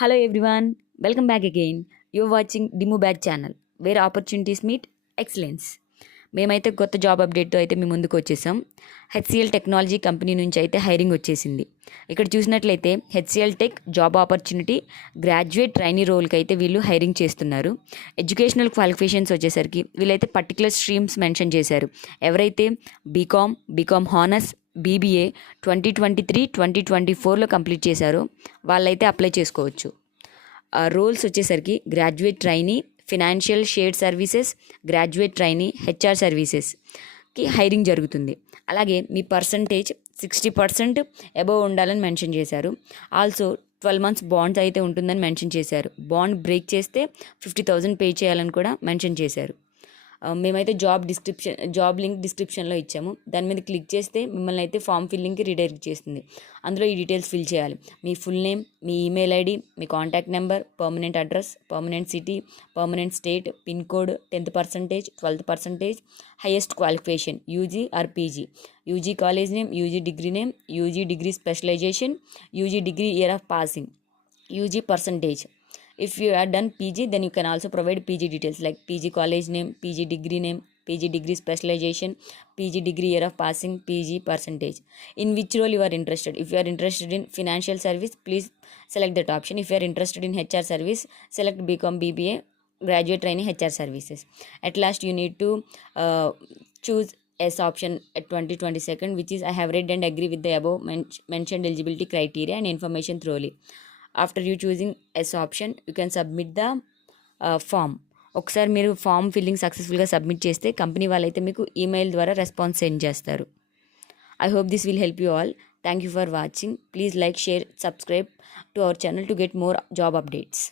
Hello everyone, welcome back again. You're watching Dimu Bag channel wear opportunities meet excellence. మేమైతే కొత్త job అప్డేట్తో అయితే మీ ముందుకు వచ్చేసాం. హెచ్సిఎల్ టెక్నాలజీ కంపెనీ నుంచి అయితే హైరింగ్ వచ్చేసింది. ఇక్కడ చూసినట్లయితే HCL Tech job opportunity graduate trainee రోల్కి అయితే వీళ్ళు హైరింగ్ చేస్తున్నారు. ఎడ్యుకేషనల్ క్వాలిఫికేషన్స్ వచ్చేసరికి వీళ్ళైతే పర్టికులర్ స్ట్రీమ్స్ మెన్షన్ చేశారు. ఎవరైతే బీకామ్ హానర్స్ బీబీఏ 2023-2024లో కంప్లీట్ చేశారో వాళ్ళైతే అప్లై చేసుకోవచ్చు. రోల్స్ వచ్చేసరికి graduate trainee financial shared services, graduate trainee HR సర్వీసెస్కి హైరింగ్ జరుగుతుంది. అలాగే మీ పర్సంటేజ్ 60% అబోవ్ ఉండాలని మెన్షన్ చేశారు. ఆల్సో 12 months బాండ్స్ అయితే ఉంటుందని మెన్షన్ చేశారు. బాండ్ బ్రేక్ చేస్తే 50,000 పే చేయాలని కూడా మెన్షన్ చేశారు. మేమైతే జాబ్ లింక్ డిస్క్రిప్షన్లో ఇచ్చాము. దాని మీద క్లిక్ చేస్తే మిమ్మల్ని అయితే ఫామ్ ఫిల్లింగ్కి రీడైరెక్ట్ చేస్తుంది. అందులో ఈ డీటెయిల్స్ ఫిల్ చేయాలి. మీ ఫుల్ నేమ్, మీ ఈమెయిల్ ఐడి, మీ contact number, permanent address, permanent city, permanent state, pin code, 10th%, 12th%, highest qualification UG or PG, UG college name, UG degree name, UG degree specialisation, UG degree year of passing, UG percentage. If you are done PG, then you can also provide PG details like PG college name, PG degree specialization, PG degree year of passing, PG percentage. In which role you are interested. If you are interested in financial service, please select that option. If you are interested in HR service, select BCom BBA graduate training HR services. At last, you need to choose S option at 2022, which is I have read and agree with the above mentioned eligibility criteria and information thoroughly. After you choosing yes option you can submit the form. ఒకసారి మీరు form filling సక్సెస్ఫుల్గా submit చేస్తే company వాళ్ళైతే మీకు email ద్వారా response send చేస్తారు. I hope this will help you all. Thank you for watching. Please like, share, subscribe to our channel to get more job updates.